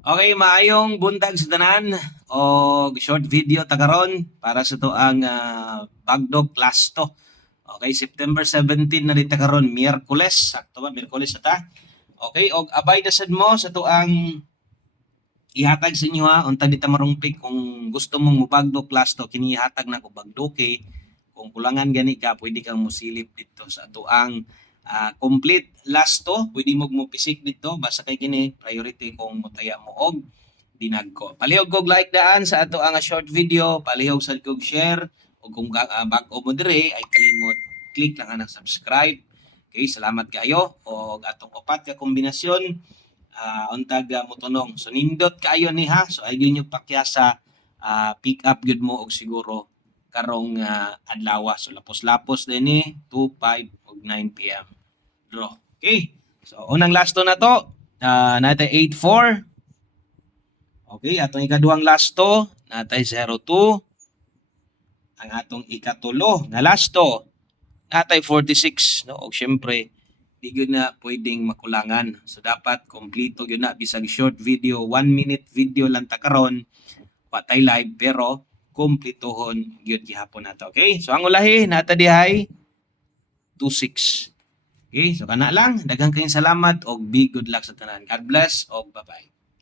Okay, maayong buntag sa tanan o short video tagaron para sa to ang Bagdog Class to. Okay, September 17 na dito karon, Miyerkules, sakto ba Miyerkules ata. Okay, og abay dasad mo sa to ang ihatag sa inyo ha, unta dita marungpig kung gusto mong mubagdo class to kini ihatag na ko bagdoke. Kung kulangan gani ka, pwede kang musilip dito sa ato ang complete last to, pwede mo mupisik dito basta kay kini priority kung mutaya mo og dinagko. Palihog kog like daan sa ato ang short video, palihog sad kog share ug kung bago mo dire ay kalimot click lang ang subscribe. Okay, salamat kayo og atong upat ka kombinasyon untag motonong. So nindot kaayo ni ha. So ay nyo pakyasa pick up gyud mo og siguro karong adlaw. So lapos-lapos din ni 2, 5 ug 9 PM. Draw. Okay. So unang last to na to. Natay 8-4. Okay, atong ikaduhang last to, natay 0-2. Ang atong ikatulo na last to, natay 46, no? Og syempre, di yun na pwedeng makulangan. So dapat kompleto yun na bisag short video, 1 minute video lang ta karon, patay live pero kompletohon gyud gihapon nato. Okay? So ang ulahi nata dihay 26. Okay? So kana lang, daghang kayong salamat og big good luck sa tanan. God bless og bye-bye.